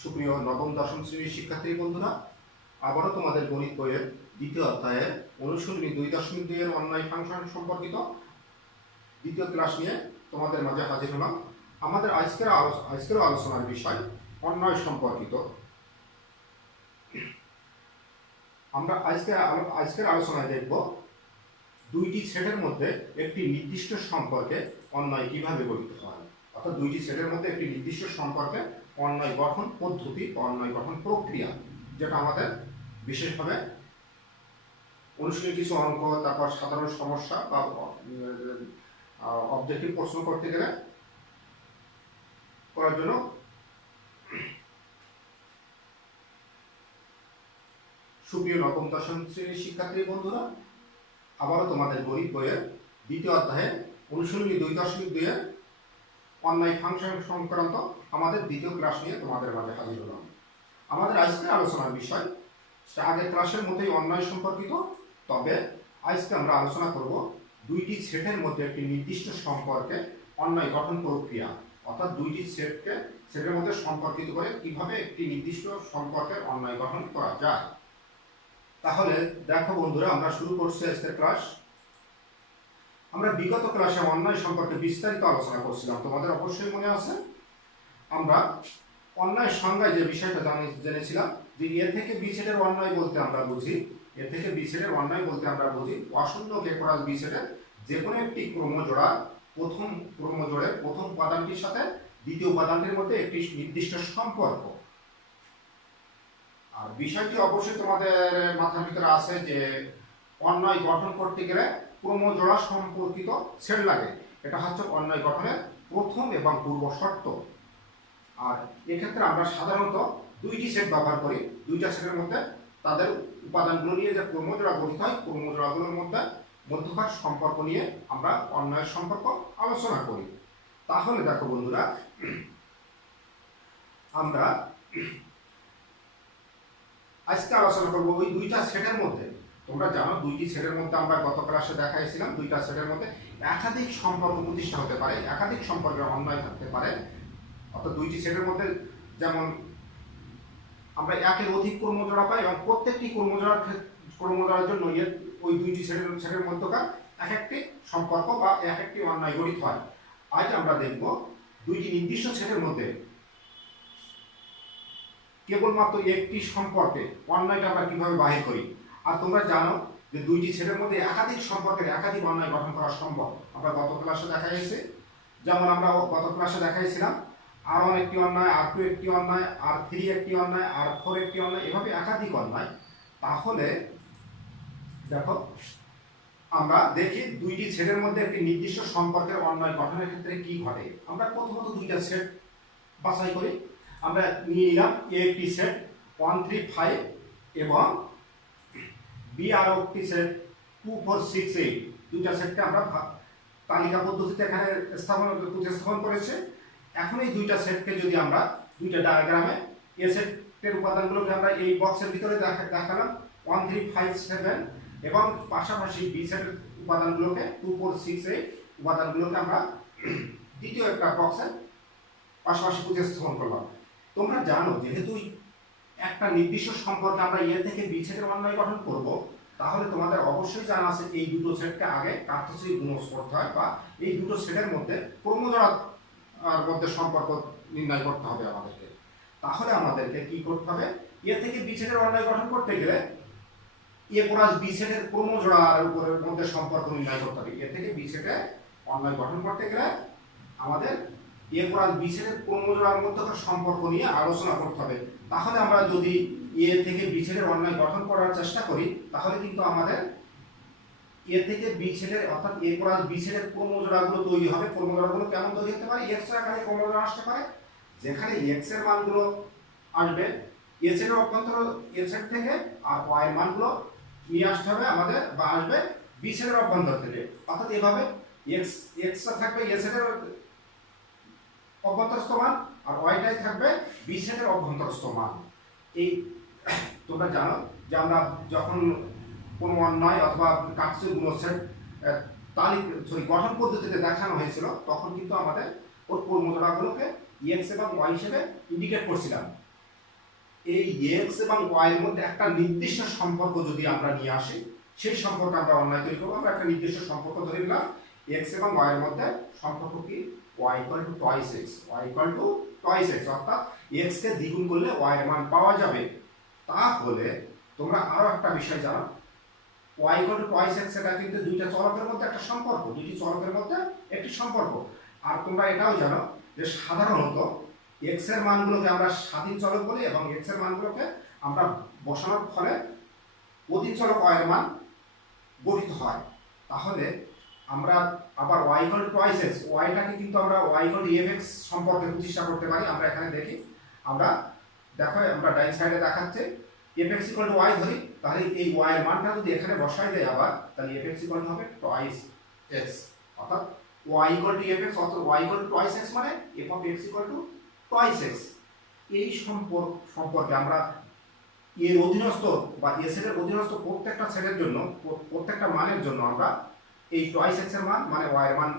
সুপ্রিয় নবম দশম শ্রেণীর শিক্ষার্থী বন্ধুরা, আবারও তোমাদের গণিত বইয়ের দ্বিতীয় অধ্যায়ে অনুশীলনী 2.2 এর অন্যায় ফাংশন সম্পর্কিত দ্বিতীয় ক্লাস নিয়ে তোমাদের মাঝে হাজির হলাম। আমাদের আজকের আলোচনার বিষয় অন্যায় সম্পর্কিত। আমরা আজকের আলোচনায় দেখব দুইটি সেটের মধ্যে একটি নির্দিষ্ট সম্পর্কে অন্যায় কিভাবে গঠিত হয়, অর্থাৎ দুইটি সেটের মধ্যে একটি নির্দিষ্ট সম্পর্কে অন্যায় গঠন পদ্ধতি বা অন্যায় গঠন প্রক্রিয়া, যেটা আমাদের বিশেষভাবে অনুশীলনী কিছু অঙ্ক, তারপর সাধারণ সমস্যা বা অবজেক্টিভ প্রশ্ন করতে গেলে করার জন্য সুপ্রিয় নবম দশম শ্রেণীর শিক্ষার্থী বন্ধুরা, আবারও তোমাদের গণিত বইয়ের দ্বিতীয় অধ্যায়ে অনুশীলনী 2.2 এর অন্যায় ফাংশন সংক্রান্ত আমাদের দ্বিতীয় ক্লাস নিয়ে তোমাদের মাঝে হাজির হলাম। আমাদের আজকের আলোচনার বিষয় আগের ক্লাসের মধ্যেই অন্যায় সম্পর্কিত, তবে আজকে আমরা আলোচনা করব দুইটি সেটের মধ্যে একটি নির্দিষ্ট সম্পর্কে অন্যায় গঠন প্রক্রিয়া, অর্থাৎ দুইটি সেটের মধ্যে সম্পর্কিত করে কিভাবে একটি নির্দিষ্ট সম্পর্কের অন্যায় গঠন করা যায়। তাহলে দেখো বন্ধুরা, আমরা শুরু করছি আজকের ক্লাস। আমরা বিগত ক্লাসে অন্যায় সম্পর্কে বিস্তারিত আলোচনা করছিলাম, তোমাদের অবশ্যই মনে আছে। আমরা অন্যায় সংজ্ঞায় যে বিষয়টা জেনেছিলাম যে এ থেকে বি সেটের অন্যায় বলতে আমরা বুঝি, এ থেকে বি সেটের অন্যায় বলতে আমরা বুঝি অশূন্য কে ক্রস বি সেটের যে কোনো একটি ক্রমজোড়া প্রথম ক্রমজোড়ের প্রথম উপাদানটির সাথে দ্বিতীয় উপাদানটির মধ্যে একটি নির্দিষ্ট সম্পর্ক। আর বিষয়টি অবশ্যই তোমাদের মাথার ভিতরে আছে যে অন্যায় গঠন করতে গেলে ক্রমজোড়া সম্পর্কিত সেট লাগে, এটা হচ্ছে অন্যায় গঠনের প্রথম এবং পূর্ব শর্ত। আর এক্ষেত্রে আমরা সাধারণত দুইটি সেট ব্যবহার করি, দুইটা সেটের মধ্যে তাদের উপাদানগুলো নিয়ে যে ক্রমজোড়া গঠিত হয়, ক্রমজোড়াগুলোর মধ্যে মধ্যকার সম্পর্ক নিয়ে আমরা অন্যায়ের সম্পর্ক আলোচনা করি। তাহলে দেখো বন্ধুরা, আমরা আজকে আলোচনা করবো ওই দুইটা সেটের মধ্যে। তোমরা জানো দুইটি সেটের মধ্যে আমরা গত ক্লাসে দেখাইছিলাম দুইটা সেটের মধ্যে একাধিক সম্পর্ক প্রতিষ্ঠা হতে পারে, একাধিক সম্পর্কের অন্যায় থাকতে পারে। অর্থাৎ দুইটি সেটের মধ্যে যেমন আমরা একের অধিক ক্রমজোড়া পাই এবং প্রত্যেকটি ক্রমজোড়ার জন্য ওই দুইটি সেটের মধ্যকার এক একটি সম্পর্ক বা এক একটি অন্যায় গঠিত হয়। আজ আমরা দেখব দুইটি নির্দিষ্ট সেটের মধ্যে কেবলমাত্র একটি সম্পর্কে অন্যায়টা আমরা কিভাবে বাহির করি। আর তোমরা জানো যে দুইটি সেটের মধ্যে একাধিক সম্পর্কের একাধিক অন্যায় গঠন করা সম্ভব। আমরা গত ক্লাসে দেখাইছি, যেমন আমরা গত ক্লাসে দেখাইছিলাম R1 একটি অন্যায়, R2 একটি অন্যায়, R3 একটি অন্যায়, R4 একটি অন্যায়, এভাবে একাধিক অন্যায়। তাহলে দেখো আমরা দেখি দুইটি সেটের মধ্যে একটি নির্দিষ্ট সম্পর্কের অন্যায় গঠনের ক্ষেত্রে কি ঘটে। আমরা প্রথমত দুইটা সেট বাছাই করি। আমরা নিয়ে নিলাম এ একটি সেট 1 3 5 এবং বি আরও একটি সেট 2 4 6 8। দুইটা সেটকে আমরা তালিকা পদ্ধতিতে এখানে প্রতিস্থাপন করেছে। এখন এই দুইটা সেটকে যদি আমরা দুইটা ডায়াগ্রামে এ সেটের উপাদানগুলোকে আমরা এই বক্সের ভিতরে দেখালাম 1 3 5 7 এবং পাশাপাশি বি সেটের উপাদানগুলোকে 2 4 6 8 উপাদানগুলোকে আমরা দ্বিতীয় একটা বক্সে পাশাপাশি প্রতিস্থাপন করলাম। তোমরা জানো যেহেতু একটা নির্দিষ্ট সম্পর্কে আমরা এ থেকে বি সেটের অন্যায় গঠন করব, তাহলে তোমাদের অবশ্যই জানা আছে এই দুটো সেটকে আগে কার্তেশীয় গুণজ করতে হয় বা এই দুটো সেটের মধ্যে ক্রমজোড়ার মধ্যে সম্পর্ক নির্ণয় করতে হবে আমাদেরকে। তাহলে আমাদেরকে কি করতে হবে, এ থেকে বি সেটের অন্যায় গঠন করতে গেলে এ প্লাস বি সেটের ক্রমজোড়ার উপরের মধ্যে সম্পর্ক নির্ণয় করতে হবে। এ থেকে বি সেটে অন্যায় গঠন করতে গেলে আমাদের এ প্লাস বি সেটের ক্রমজোড়ার মধ্যকার সম্পর্ক নিয়ে আলোচনা করতে হবে। তাহলে আমরা যদি এ থেকে বি সেটের অন্যায় গঠন করার চেষ্টা করি, তাহলে কিন্তু আমাদের এ থেকে বি সেটের অর্থাৎ এ প্লাস বি সেটের ক্রমজোড়াগুলো তৈরি হবে। ক্রমজোড়াগুলো কেমন তৈরি হতে পারে, এক্স এর আকারে ক্রমজোড়া আসতে পারে, যেখানে এক্স এর মানগুলো আসবে এ সেটের অভ্যন্তর এ সেট থেকে, আর ওয়াই এর মানগুলো নিয়ে আসতে হবে আমাদের বা আসবে বি সেটের অভ্যন্তর থেকে। অর্থাৎ এভাবে এক্স থাকবে এ সেটের অভ্যন্তরস্থ মান আর ওয়াইটাই থাকবে বি সেটের অভ্যন্তরস্থ মান। এই তোমরা জানো যে আমরা যখন কোনো অন্যায় অথবা কার্তেশীয় গুণজ সেট গঠন পদ্ধতিতে দেখানো হয়েছিল, তখন কিন্তু আমাদের ওর ক্রমজোড়াগুলোকে এক্স এবং ওয়াই হিসেবে ইন্ডিকেট করছিলাম। এই এক্স এবং ওয়াই এর মধ্যে একটা নির্দিষ্ট সম্পর্ক যদি আমরা নিয়ে আসি, সেই সম্পর্কে আমরা অন্যায় তৈরি করবো। আমরা একটা নির্দিষ্ট সম্পর্ক ধরে নিলাম এক্স এবং ওয়াই এর মধ্যে সম্পর্ক কি, y equal to twice x, y equal to twice x, অর্থাৎ এক্স কে দ্বিগুণ করলে ওয়াই এর মান পাওয়া যাবে। তাহলে তোমরা আরো একটা বিষয় জানো, y equal to twice x এটা কিন্তু দুইটা চলকের মধ্যে একটা সম্পর্ক, দুইটি চলকের মধ্যে একটি সম্পর্ক। আর তোমরা এটাও জানো যে সাধারণত এক্স এর মানগুলোকে আমরা স্বাধীন চলক বলি এবং এক্স এর মানগুলোকে আমরা বসানোর ফলে অধীন চলক ওয়াই এর মান গঠিত হয়। তাহলে আমরা আবার Y equal to twice X, ওয়াইটাকে কিন্তু আমরা Y equal to F X সম্পর্কে প্রতিষ্ঠা করতে পারি। আমরা এখানে দেখি, আমরা দেখো আমরা ডাইন সাইডে দেখাচ্ছে f x equal to y ধরি, তাহলে এই ওয়াই এর মানটা যদি এখানে বসাই দেয় আবার, তাহলে এফ এক্স ইকুয়াল টু হবে টয়েস এক্স, অর্থাৎ Y equal to F X, অর্থাৎ Y equal to twice X মানে F of X equal to twice X. এই সম্পর্কে আমরা এর অধীনস্থ বা এ সেটের অধীনস্থ প্রত্যেকটা সেটের জন্য, প্রত্যেকটা মানের জন্য আমরা এই টয়েস এক্স এর মান মানে ওয়াই এর মান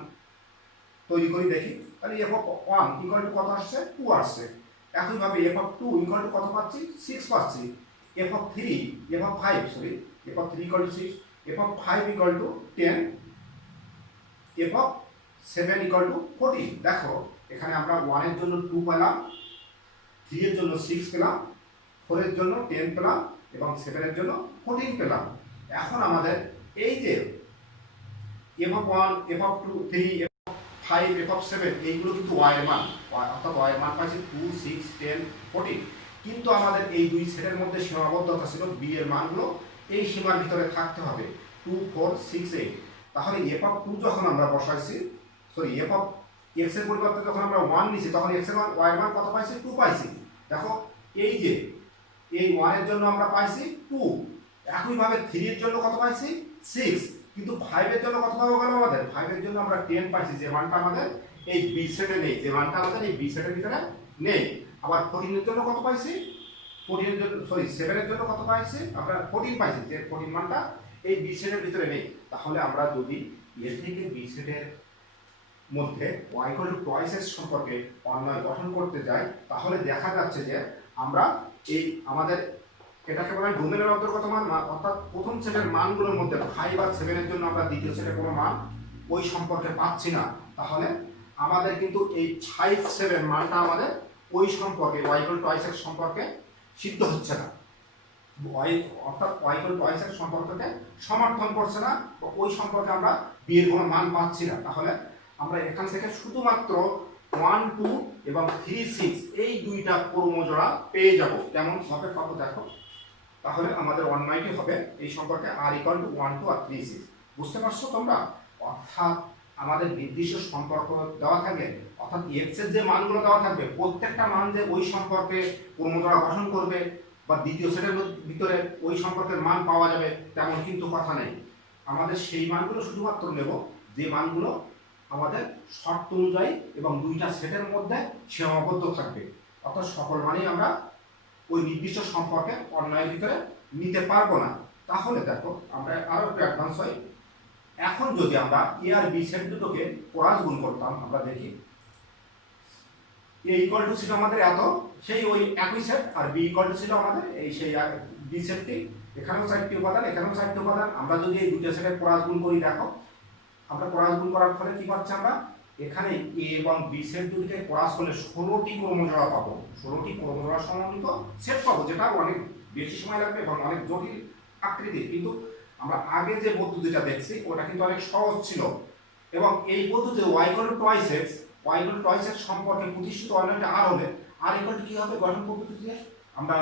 তৈরি করি। দেখি তাহলে F of one equal to কত আসছে, 2 আসছে। একইভাবে এফ অফ 2 ইকুয়াল টু কত পাচ্ছি, 6 পাচ্ছি। F of 3, F of 5 sorry, F of 3 equal to 6, F of 5 equal to 10, F of 7 equal to 14। দেখো এখানে আমরা 1 এর জন্য 2 পেলাম, 3 এর জন্য 6 পেলাম, 4 এর জন্য 10 পেলাম এবং 7 এর জন্য 14 পেলাম। এখন আমাদের এই যে F of 1, F of 2, 3, F of 5, F of 7 এইগুলো কিন্তু ওয়াই এর মান, অর্থাৎ ওয়াই এর মান পাইছি 2, 6, 10, 14। কিন্তু আমাদের এই দুই সেটের মধ্যে সীমাবদ্ধতা ছিল বি এর মানগুলো এই সীমার ভিতরে থাকতে হবে 2, 4, 6, 8। তাহলে এফ অফ 2 যখন আমরা বসাইছি, সরি এফ অফ এক্স এর পরিবর্তে যখন আমরা 1 নিছি, তখন এক্স এর মান ওয়াই এর মান কত পাইছি, 2 পাইছি। দেখো এই যে এই 1 এর জন্য আমরা পাইছি 2, একইভাবে 3 এর জন্য কত পাইছি, 6, কিন্তু 5 এর জন্য কত পাবো গেল আমাদের, 5 এর জন্য আমরা 10 পাইছি, যে মানটা আমাদের এই বি সেটে নেই, যে মানটা আমাদের এই বি সেটের ভিতরে নেই। আবার 14 এর জন্য কত পাইছি, 14 এর জন্য সরি 7 এর জন্য কত পাইছি, আমরা 14 পাইছি, যে 14 মানটা এই বি সেটের ভিতরে নেই। তাহলে আমরা যদি এ থেকে বি সেটের মধ্যে y equal to twice x সম্পর্কে অন্যয় গঠন করতে যাই, তাহলে দেখা যাচ্ছে যে আমরা এই আমাদের এটাকে বলা হয় ডোমেনের অন্তর্গত মান, অর্থাৎ প্রথম সেটের মানগুলোর মধ্যে 5 আর 7 এর জন্য আমরা দ্বিতীয় সেটের কোনো মান ওই সম্পর্কে পাচ্ছি না। তাহলে আমাদের কিন্তু এই 5, 7 মানটা আমাদের ওই সম্পর্কে y equal to twice x সম্পর্কে সিদ্ধ হচ্ছে না, অর্থাৎ y equal to twice x সম্পর্ককে সমর্থন করছে না, ওই সম্পর্কে আমরা b এর কোনো মান পাচ্ছি না। তাহলে আমরা এখান থেকে শুধুমাত্র 1, 2 এবং 3, 6 এই দুইটা ক্রমজোড়া পেয়ে যাব। কেমন ভাবে পাবো দেখো, তাহলে আমাদের অন্যায়টি হবে এই সম্পর্কে r ইকুয়াল টু 1, 2 আর 3, 6। বুঝতে পারছো তোমরা? অর্থাৎ আমাদের নির্দিষ্ট সম্পর্ক দেওয়া থাকবে, অর্থাৎ x এর যে মানগুলো দেওয়া থাকবে প্রত্যেকটা মান যে ওই সম্পর্কে ক্রমজোড়া গঠন করবে বা দ্বিতীয় সেটের ভিতরে ওই সম্পর্কের মান পাওয়া যাবে তেমন কিন্তু কথা নেই। আমাদের সেই মানগুলো শুধুমাত্র নেব যে মানগুলো আমাদের শর্ত অনুযায়ী এবং দুইটা সেটের মধ্যে সীমাবদ্ধ থাকবে, অর্থাৎ সকল মানই আমরা ওই নির্দিষ্ট সম্পর্কে অন্যায়ের ভিতরে নিতে পারবো না। তাহলে দেখো আমরা আরো একটু অ্যাডভান্স হই। এখন যদি আমরা এ আর বি সেট দুটোকে ক্রস গুণ করতাম, আমরা দেখি এ ইকুয়াল টু ছিল আমাদের এত, সেই ওই একই সেট, আর বি ইকুয়াল টু ছিল আমাদের এই সেই বি সেটটি, এখানেও 4টি উপাদান, এখানেও 4টি উপাদান। আমরা যদি এই দুটো সেটের ক্রস গুণ করি, দেখো আমরা ক্রস গুণ করার ফলে কি পাচ্ছি, আমরা এখানে এ এবং বি সেট দুটোকে ক্রস করলে 16টি ক্রমজোড়া পাবো, 16টি ক্রমজোড়া সমন্বিত সেট পাবো, যেটা অনেক বেশি সময় লাগবে এবং অনেক জটিল আকৃতির। কিন্তু আমরা আগে যে পদ্ধতিটা দেখছি ওটা কিন্তু অনেক সহজ ছিল, এবং এই পদ্ধতিতে y equal to twice x, y equal to twice x সম্পর্কে প্রতিষ্ঠিত অন্যটা r হলে r ইকুয়াল টু কি হবে গঠন পদ্ধতিতে আমরা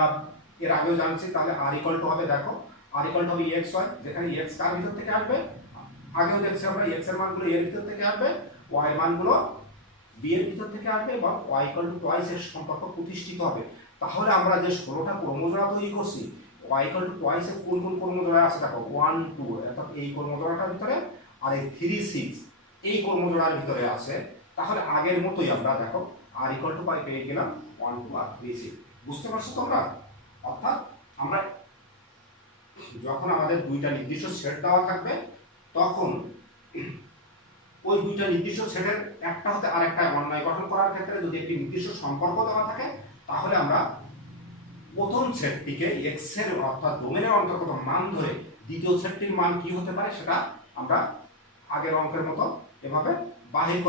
এর আগেও জানছি। তাহলে r ইকুয়াল টু হবে, দেখো r ইকুয়াল টু হবে xy, যেখানে x কার ভিতর থেকে আসবে, আগেও দেখছি আমরা x এর মানগুলো এর ভিতর থেকে আসবে, y এর মানগুলো b এর ভিতর থেকে আসবে, এবং y equal to twice x সম্পর্ক প্রতিষ্ঠিত হবে। তাহলে আমরা যে 16টা ক্রমজোড়া তৈরি করছি, y ইকুয়াল টু টয়েস এর কোন কোন ক্রমজোড়া আছে দেখো, 1, 2 অর্থাৎ এই ক্রমজোড়াটার ভিতরে, আর এই 3, 6 এই ক্রমজোড়ার ভিতরে আছে। তাহলে আগের মতোই আমরা দেখো r ইকুয়াল টু পাই পেয়ে গেলাম 1, 2 আর 3, 6। বুঝতে পারছো তোমরা? অর্থাৎ আমরা যখন আমাদের দুইটা নির্দিষ্ট সেট দেওয়া থাকবে, তখন ওই দুইটা নির্দিষ্ট সেটের একটা হতে আরেকটা অন্যায় গঠন করার ক্ষেত্রে যদি একটি নির্দিষ্ট সম্পর্ক দেওয়া থাকে, তাহলে আমরা প্রথম সেটটিকে এক্স এর অর্থাৎ ডোমেনের অন্তর্গত মান ধরে দ্বিতীয় সেটটির মান কি হতে পারে সেটা আমরা আগের অঙ্কের মতো এভাবে বাহির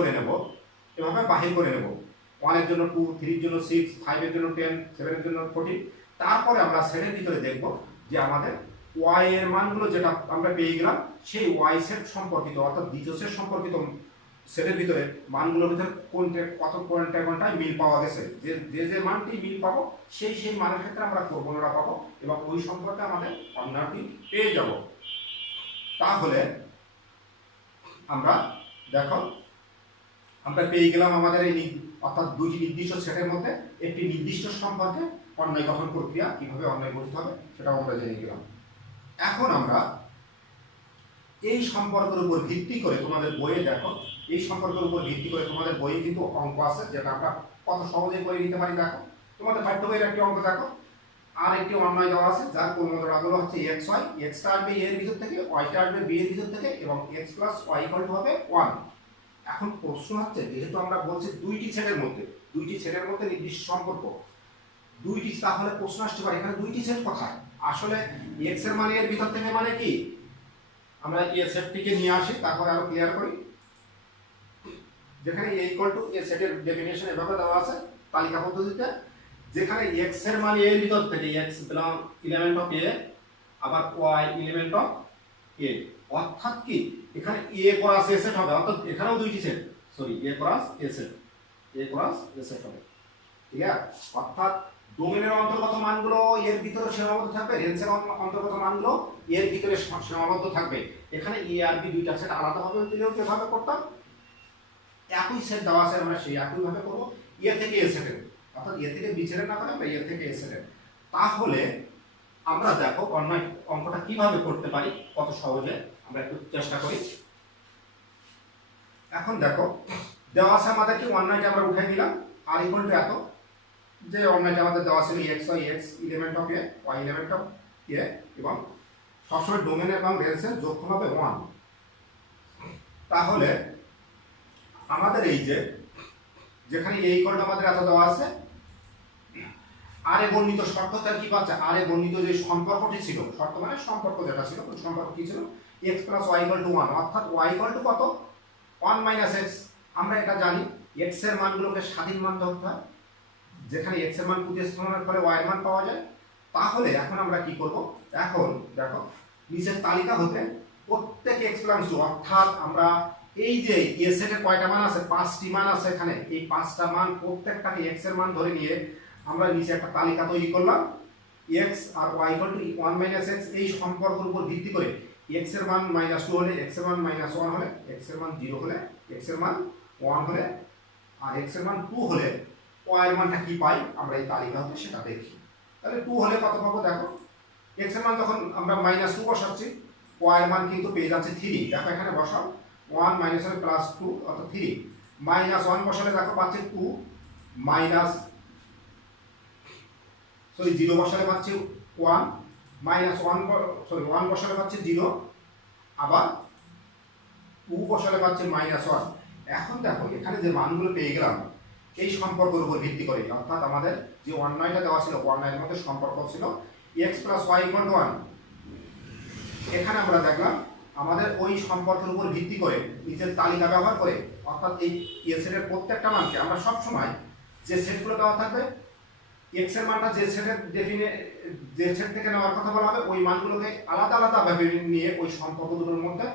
করে নেব। ওয়ানের জন্য 2, 3 এর জন্য 6, 5 এর জন্য 10, 7 এর জন্য 14। তারপরে আমরা সেটের ভিতরে দেখব যে আমাদের ওয়াই এর মানগুলো যেটা আমরা পেয়ে গেলাম সেই ওয়াই সেট সম্পর্কিত অর্থাৎ দ্বিতীয় সেট সম্পর্কিত সেটের ভিতরে মানগুলোর ভিতরে কোনটায় মিল পাওয়া গেছে, যে মানটি মিল পাবো সেই মানের ক্ষেত্রে আমরা ফর্মুলাটা পাবো এবং ওই সম্পর্কে আমাদের অন্যটি পেয়ে যাব। তাহলে আমরা দেখো আমরা পেয়ে গেলাম আমাদের এই অর্থাৎ দুইটি নির্দিষ্ট সেটের মধ্যে একটি নির্দিষ্ট সম্পর্কে অন্যায় গঠন প্রক্রিয়া কিভাবে অন্যায় গঠিত হবে সেটাও আমরা জেনে গেলাম। এখন আমরা এই সম্পর্কের উপর ভিত্তি করে তোমাদের বইয়ে দেখো, এই সম্পর্কের উপর ভিত্তি করে তোমাদের বইয়ে কিন্তু অঙ্ক আছে যেটা আমরা কত সহজে করে নিতে পারি। দেখো তোমাদের পাঠ্য বইয়ের একটি অঙ্ক দেখো, আর একটি অন্যায় দেওয়া আছে যার পূর্ণমাত্রাগুলো হচ্ছে এক্স ওয়াই, এক্সটা আসবে এর ভিতর থেকে, ওয়াইটা আসবে বি এর ভিতর থেকে এবং x plus y equal to হবে 1। এখন প্রশ্ন হচ্ছে যেহেতু আমরা বলছি দুইটি সেটের মধ্যে নির্দিষ্ট সম্পর্ক দুইটি, তাহলে প্রশ্ন আসতে পারে এখানে দুইটি সেট কোথায়। আসলে এক্স এর মানে এর ভিতর থেকে মানে কি, আমরা এই সেটটিকে নিয়ে আসি তারপরে আরো ক্লিয়ার করি। যেখানে এ ইকুয়াল টু এ সেটের ডেফিনিশন এভাবে দেওয়া আছে তালিকা পদ্ধতিতে, যেখানে এক্স এর মানে এর ভিতর থেকে এক্স বিলং এলিমেন্ট অফ এ আবার ওয়াই এলিমেন্ট অফ এ, অর্থাৎ কি এখানে এ ক্রস এ সেট হবে, অর্থাৎ এখানেও দুইটি সেট, সরি এ ক্রস এ সেট হবে। ঠিক আছে, অর্থাৎ ডোমেনের অন্তর্গত মানগুলো এর ভিতরে সীমাবদ্ধ থাকবে, রেঞ্জের অন্তর্গত মানগুলো এর ভিতরে সীমাবদ্ধ থাকবে। এখানে এ আর বি দুইটা সেট আলাদাভাবে দিলেও কিভাবে করতাম, একই সেট দেওয়া আছে আমরা সেই একই ভাবে করব এ থেকে এ সেটে, অর্থাৎ এ থেকে বি সেটে না করে আমরা এ থেকে এ সেটে। তাহলে আমরা দেখো অন্যায় অঙ্কটা কিভাবে করতে পারি কত সহজে, আমরা একটু চেষ্টা করি। এখন দেখো দেওয়া আছে আমাদেরকে অন্যায়টা আমরা উঠে দিলাম আর ইকুয়াল টু এত, যে অন্যায়টা আমাদের দেওয়া ছিল X Y, X element of A, Y element of A, এবং সবসময় ডোমেন এবং রেঞ্জের যোগফল হবে 1। তাহলে আমাদের এই যে যেখানে এই ইকুয়াল আমাদের এত দেওয়া আছে, আরে বর্ণিত শর্তটা কি পাচ্ছে, আরে বর্ণিত যে সম্পর্কটি ছিল, শর্ত মানে সম্পর্ক যেটা ছিল, ওই সম্পর্ক কি ছিল, x plus y equal to 1, অর্থাৎ y ইকুয়াল টু কত 1 মাইনাস x। আমরা এটা জানি x এর মানগুলোকে স্বাধীন মান ধরতে হয়, যেখানে x এর মান প্রতিস্থাপনের ফলে y এর মান পাওয়া যায়। তাহলে এখন আমরা কি করব, এখন দেখো নিচের তালিকা হতে প্রত্যেক x প্লাস 2, অর্থাৎ আমরা এই যে এ সেটে কয়টা মান আছে, 5টি মান আছে এখানে, এই 5টা মান প্রত্যেকটাকে x এর মান ধরে নিয়ে আমরা নিচে একটা তালিকা তৈরি করলাম, x আর y equal to 1 minus x। এই সম্পর্কের উপর ভিত্তি করে x এর মান -2 হলে, x এর মান -1 হলে, x এর মান 0 হলে, x এর মান 1 হলে আর x এর মান 2 হলে y এর মানটা কি পাই আমরা এই তালিকা হতে সেটা দেখি। তাহলে 2 হলে কত পাবো, দেখো x এর মান যখন আমরা -2 বসাচ্ছি y এর মান কিন্তু পেয়ে যাচ্ছে 3। দেখো এখানে বসাও 1 মাইনাস হবে প্লাস 2 অর্থাৎ 3, -1 বসালে দেখো পাচ্ছি 2, মাইনাস 0 বসালে পাচ্ছি 1, -1 1 বসালে পাচ্ছি 0, আবার 2 বসালে পাচ্ছি -1। এখন দেখো এখানে যে মানগুলো পেয়ে গেলাম এই সম্পর্কের উপর ভিত্তি করে, অর্থাৎ আমাদের যে অন্যায়টা দেওয়া ছিল অন্যায়ের মধ্যে সম্পর্ক ছিল x plus y equal to 1। এখানে আমরা দেখলাম আমাদের ওই সম্পর্কের উপর ভিত্তি করে নিচের তালিকা ব্যবহার করে, অর্থাৎ এই এ সেটের প্রত্যেকটা মানকে আমরা সব সময় যে সেটগুলো দেওয়া থাকবে x এর মানটা যে সেট থেকে নেওয়ার কথা বলা হবে, ওই মানগুলোকে আলাদা আলাদা ভাবে নিয়ে ওই সম্পর্ক দুটোর মধ্যে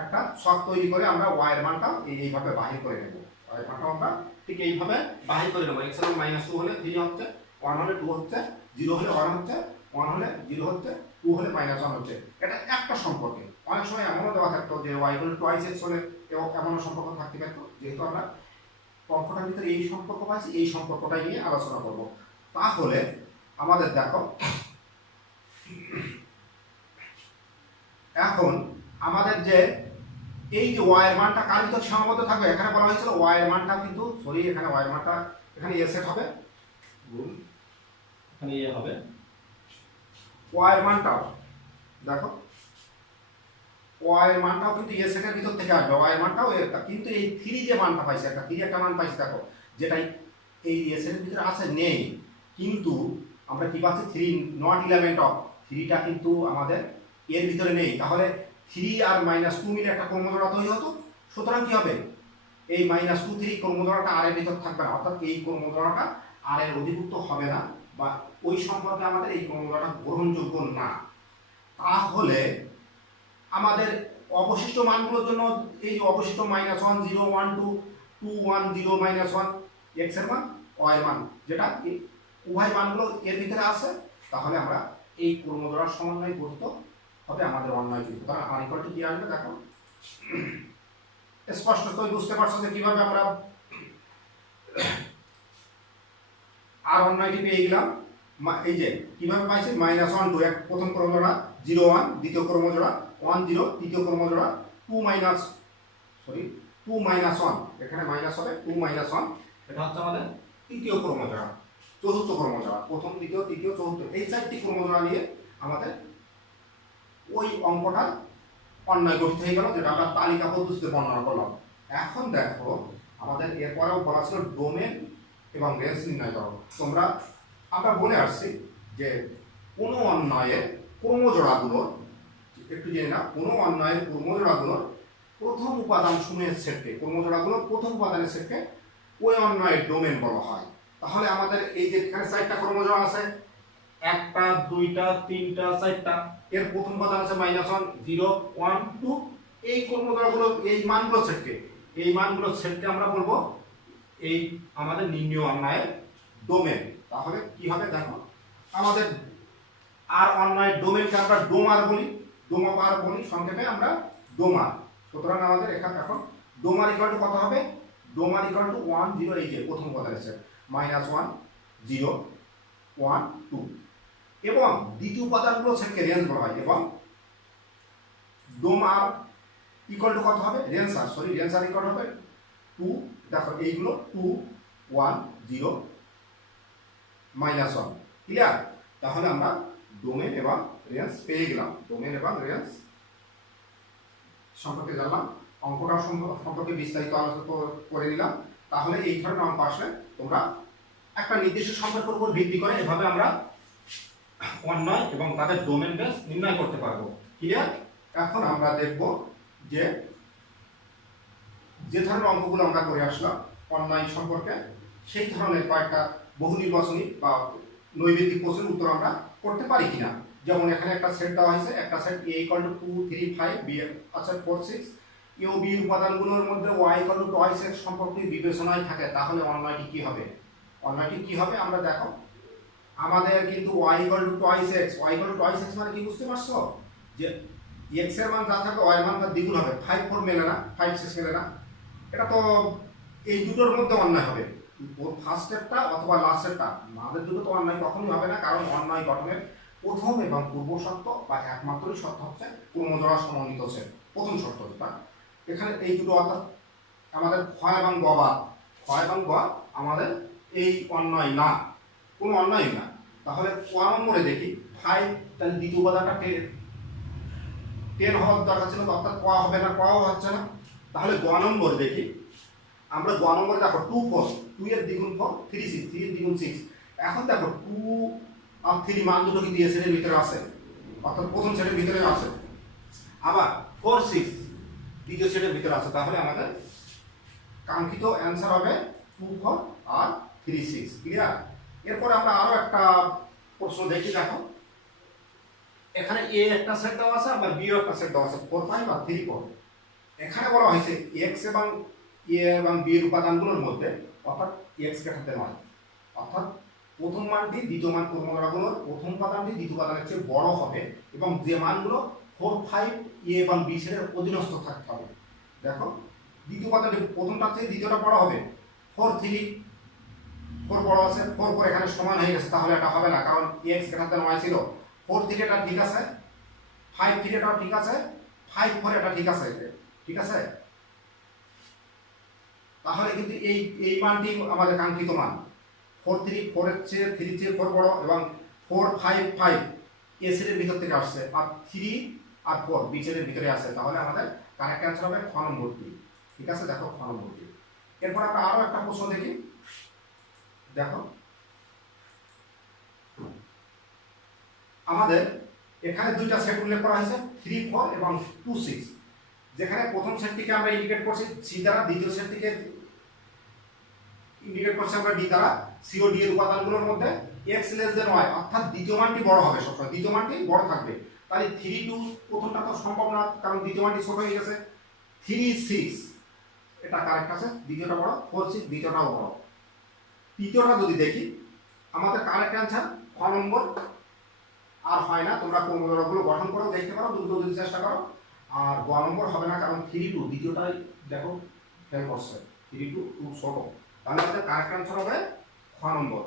একটা ছক তৈরি করে আমরা y এর মানটা এইভাবে বাহির করে নেব। y এর মানটা আমরা ঠিক এইভাবে বাহির করে নেব। x এর মান -2 হলে 3 হচ্ছে, 1 হলে 2 হচ্ছে, 0 হলে 1 হচ্ছে, 1 হলে 0 হচ্ছে, 2 হলে -1 হচ্ছে। এটা একটা সম্পর্কে। অনেক সময় এমনও দেওয়া থাকতো যে y equal two twice x হলে এমন সম্পর্ক থাকতে পারত। যেহেতু আমরা অঙ্কটার ভিতরে এই সম্পর্ক পাইছি, এই সম্পর্কটাই নিয়ে আলোচনা করব। তাহলে আমাদের দেখো এখন আমাদের যে এই যে y এর মানটা কার ভিতর সীমাবদ্ধ থাকবে, এখানে বলা হয়েছিল y এর মানটা কিন্তু সরি এখানে y এর মানটা এখানে a সেট হবে, এখানে a হবে, y এর মানটাও দেখো y এর মানটাও কিন্তু a সেটের ভিতর থেকে আসবে, y এর মানটাও কিন্তু এই 3 যে মানটা পাইছে, একটা 3 একটা মান পাইছে দেখো, যেটাই এই a সেটের ভিতরে আছে নেই, কিন্তু আমরা কি পাচ্ছি 3 নট এলিমেন্ট অফ 3টা কিন্তু আমাদের এর ভিতরে নেই, তাহলে 3 আর -2 মিলে একটা ক্রমজোড়া তৈরি হতো। সুতরাং কি হবে, এই -2 3 ক্রমজোড়াটা আর এর ভিতর থাকবে না, অর্থাৎ এই ক্রমজোড়াটা আর এর অধিভুক্ত হবে না, বা ওই সম্পর্কে আমাদের এই ক্রমজোড়াটা গ্রহণযোগ্য না। তাহলে আমাদের অবশিষ্ট মানগুলোর জন্য এই অবশিষ্ট -1 0 1 2 2 1 0 -1 x এর মান y এর মান, যেটা উভয় মানগুলো এর ভিতরে আছে, তাহলে আমরা এই ক্রমজোড়ার সমন্বয় গঠিত হবে আমাদের অন্যয় কিন্তু। কারণ আর ইকুয়াল টু কি আসবে দেখো, স্পষ্টতই বুঝতে পারছো যে কিভাবে আমরা আর অন্যয়টি পেয়ে গেলাম। এই যে কিভাবে পাইছি, -1 2 এক প্রথম ক্রমজোড়া, 0 1 দ্বিতীয় ক্রমজোড়া, 1 0 তৃতীয় ক্রমজোড়া, 2 1 এখানে মাইনাস হবে, 2 1 এটা হচ্ছে আমাদের তৃতীয় ক্রমজোড়া, চতুর্থ ক্রমজোড়া, প্রথম দ্বিতীয় তৃতীয় চতুর্থ, এই চারটি ক্রমজোড়া নিয়ে আমাদের ওই অঙ্কটা অন্যয় গঠিত হয়ে গেল, যেটা আমরা তালিকা পদ্ধতিতে বর্ণনা করলাম। এখন দেখো আমাদের এরপরেও বলা ছিল ডোমেন এবং রেঞ্জ নির্ণয় করো। তোমরা আমরা বলে আসছি যে কোনো অন্যয়ের ক্রমজোড়াগুলোর, একটু জেনে না, কোনো অন্যয়ের ক্রমজোড়াগুলোর প্রথম উপাদান সমূহের সেটকে, ক্রমজোড়াগুলোর প্রথম উপাদানের সেটকে ওই অন্যয়ের ডোমেন বলা হয়। তাহলে আমাদের এই যে এখানে 4টা ক্রমজোড়া আছে, 1টা 2টা 3টা 4টা, এর প্রথম উপাদান আছে -1 0 1 2, এই ক্রমজোড়াগুলো এই মানগুলো সেটকে আমরা বলবো এই আমাদের নির্ণয় অন্যয়ের ডোমেন। তাহলে কি হবে দেখো, আমাদের আর অন্যয়ের ডোমেনকে আমরা ডোমার বলি, সংক্ষেপে আমরা ডোমার। সুতরাং আমাদের এখানে এখন ডোমার ইকুয়াল টু কত হবে, ডোমার ইকুয়াল টু 1 0, এই যে প্রথম উপাদান আছে -1 0 1 2, এবং দ্বিতীয় উপাদানগুলো সেটকে রেঞ্জ বলা হয়, এবং ডোমার ইকুয়াল টু কত হবে, রেঞ্জ ইকুয়াল হবে 2, দেখো এইগুলো 2 1 0 -1, ক্লিয়ার। তাহলে আমরা ডোমেন এবং রেঞ্জ পেয়ে গেলাম, ডোমেন এবং রেঞ্জ সম্পর্কে জানলাম, অঙ্কটা সম্পর্কে বিস্তারিত আলোচনা করে নিলাম। তাহলে এই ধরনের অঙ্ক আসলে তোমরা একটা নির্দিষ্ট সম্পর্কের উপর ভিত্তি করে এভাবে আমরা অন্যয় এবং তাদের ডোমেন রেঞ্জ নির্ণয় করতে পারবো, ক্লিয়ার। এখন আমরা দেখব যে ধরনের অঙ্কগুলো আমরা করে আসলাম অন্যয় সম্পর্কে, সেই ধরনের কয়েকটা বহু নির্বাচনী বা নৈবেদিক প্রশ্নের উত্তর আমরা করতে পারি কিনা। যেমন এখানে একটা সেট দেওয়া হয়েছে, একটা সেট a = 2 3 5, b আছে 4 6, a ও b উপাদানগুলোর মধ্যে y = 2x সম্পর্কে বিবেচনায় থাকে, তাহলে অন্যয়টি কি হবে, আমরা দেখো আমাদের কিন্তু y = 2x, মানে কি বুঝতে পারছো, যে x এর মান যা থাকবে y এর মান তার দ্বিগুণ হবে, 5 4 মেলে না, 5 6 মেলে না, এটা তো এই দুটোর মধ্যে অন্যয় হবে, ফার্স্ট স্টেপটা অথবা লাস্ট স্টেপটা, আমাদের দুটো তো অন্যয় কখনোই হবে না, কারণ অন্যয় গঠনের প্রথম এবং পূর্ব শর্ত বা একমাত্রই শর্ত হচ্ছে ক্রমজোড়া সমন্বিত সেট, প্রথম শর্তটা। এখানে এই দুটো অর্থাৎ আমাদের ক্ষয় এবং গ আমাদের এই অন্যয় না, কোনো অন্যয় না। তাহলে ক নম্বরে দেখি 5, তাহলে দ্বিতীয় উপাদানটা 10 হওয়ার দরকার ছিল, অর্থাৎ ক হবে না, কও হচ্ছে না। তাহলে গ নম্বর দেখি, আমরা গ নম্বরে দেখো 2 4, 2 এর দ্বিগুণ 4 3 6, 3 এর দ্বিগুণ 6। এখন দেখো 2 আর 3 মান দুটো কিন্তু এই সেটের ভিতরে আছে, অর্থাৎ প্রথম সেটের ভিতরে আছে, আবার 4 6 দ্বিতীয় সেটের ভিতরে আছে। তাহলে আমাদের কাঙ্ক্ষিত অ্যান্সার হবে 2 4 আর 3 6, ক্লিয়ার। এরপরে আমরা আরো একটা প্রশ্ন দেখি, দেখো এখানে a একটা সেট দেওয়া আছে, আবার b ও একটা সেট দেওয়া আছে 4 5 আর 3 4। এখানে বলা হয়েছে x এবং a এবং b এর উপাদানগুলোর মধ্যে, অর্থাৎ x কাটাতে নয়, অর্থাৎ প্রথম মানটি দ্বিতীয় মান ক্রমজোড়াগুলোর প্রথম উপাদানটি দ্বিতীয় উপাদানের চেয়ে বড় হবে, এবং যে মানগুলো 4 5 a এবং b সেটের অধীনস্থ থাকতে হবে। দেখো দ্বিতীয় উপাদানটি প্রথমটার চেয়ে দ্বিতীয়টা বড় হবে, 4 3 4 বড় আছে, 4 4 এখানে সমান হয়ে গেছে, তাহলে এটা হবে না, কারণ x কাটাতে নয় ছিল। 4 3 এটা ঠিক আছে, 5 3 এটা ঠিক আছে, 5 4 এটা ঠিক আছে। তাহলে কিন্তু এই মানটি আমাদের কাঙ্ক্ষিত মান, 4 3 4 এর চেয়ে 3 চেয়ে 4 বড়, এবং 4 5 5 এ সেটের ভিতর থেকে আসছে, আর 3 আর 4 বি সেটের ভিতরে আসছে। তাহলে আমাদের কারেক্ট অ্যান্সার হবে খ নম্বরটি, ঠিক আছে। দেখো খ নম্বরটি। এরপর আমরা আরো একটা প্রশ্ন দেখি, দেখো আমাদের এখানে দুইটা সেট উল্লেখ করা হয়েছে 3, 4 এবং 2, 6। যেখানে প্রথম সেটটিকে আমরা ইন্ডিকেট করছি সি দ্বারা, দ্বিতীয় সেটটিকে ইন্ডিকেট করছি আমরা ডি দ্বারা। সি ও ডি এর উপাদানগুলোর মধ্যে x লেস দেন y, অর্থাৎ দ্বিতীয় মানটি বড় হবে সবসময়, দ্বিতীয় মানটি বড় থাকবে। তাহলে 3, 2 প্রথমটা তো সম্ভব না, কারণ দ্বিতীয় মানটি ছোট হয়ে গেছে। 3, 6 এটা কারেক্ট আছে, দ্বিতীয়টা বড়। 4, 6 দ্বিতীয়টাও বড়। তৃতীয়টা যদি দেখি, আমাদের কারেক্ট অ্যান্সার খ নম্বর। আর হয় না, তোমরা ক্রমগুলো গঠন করেও দেখতে পারো, দ্রুত যদি চেষ্টা করো। আর গ নম্বর হবে না, কারণ 3, 2 দ্বিতীয়টাই দেখো ফেল করছে। 3, 2 খুব ছোট। তাহলে আমাদের কারেক্ট অ্যান্সার হবে খ নম্বর।